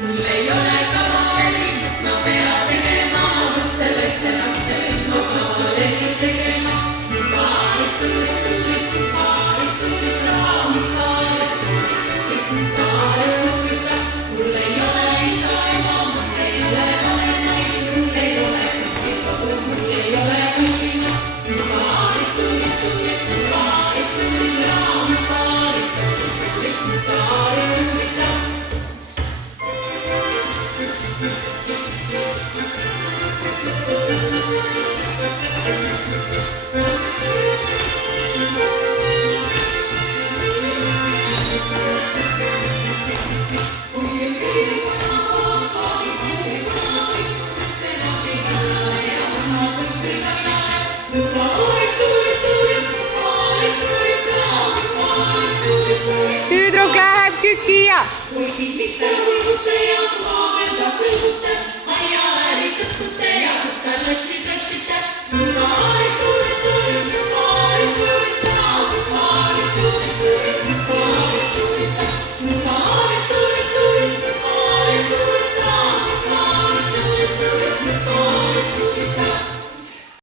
mul ei ole kavali, kes ma pea tegema, võtse lapse, ma kavali tegema. Mul ei ole isa ema, mul ei ole vanemaid, mul ei ole kuskil kodu, mul ei ole kõigina. Tüdruk läheb kükija. Poisid, miks te hulgute ja tuha veel ta kõlgute, aia ääri sõtkute ja tutarlad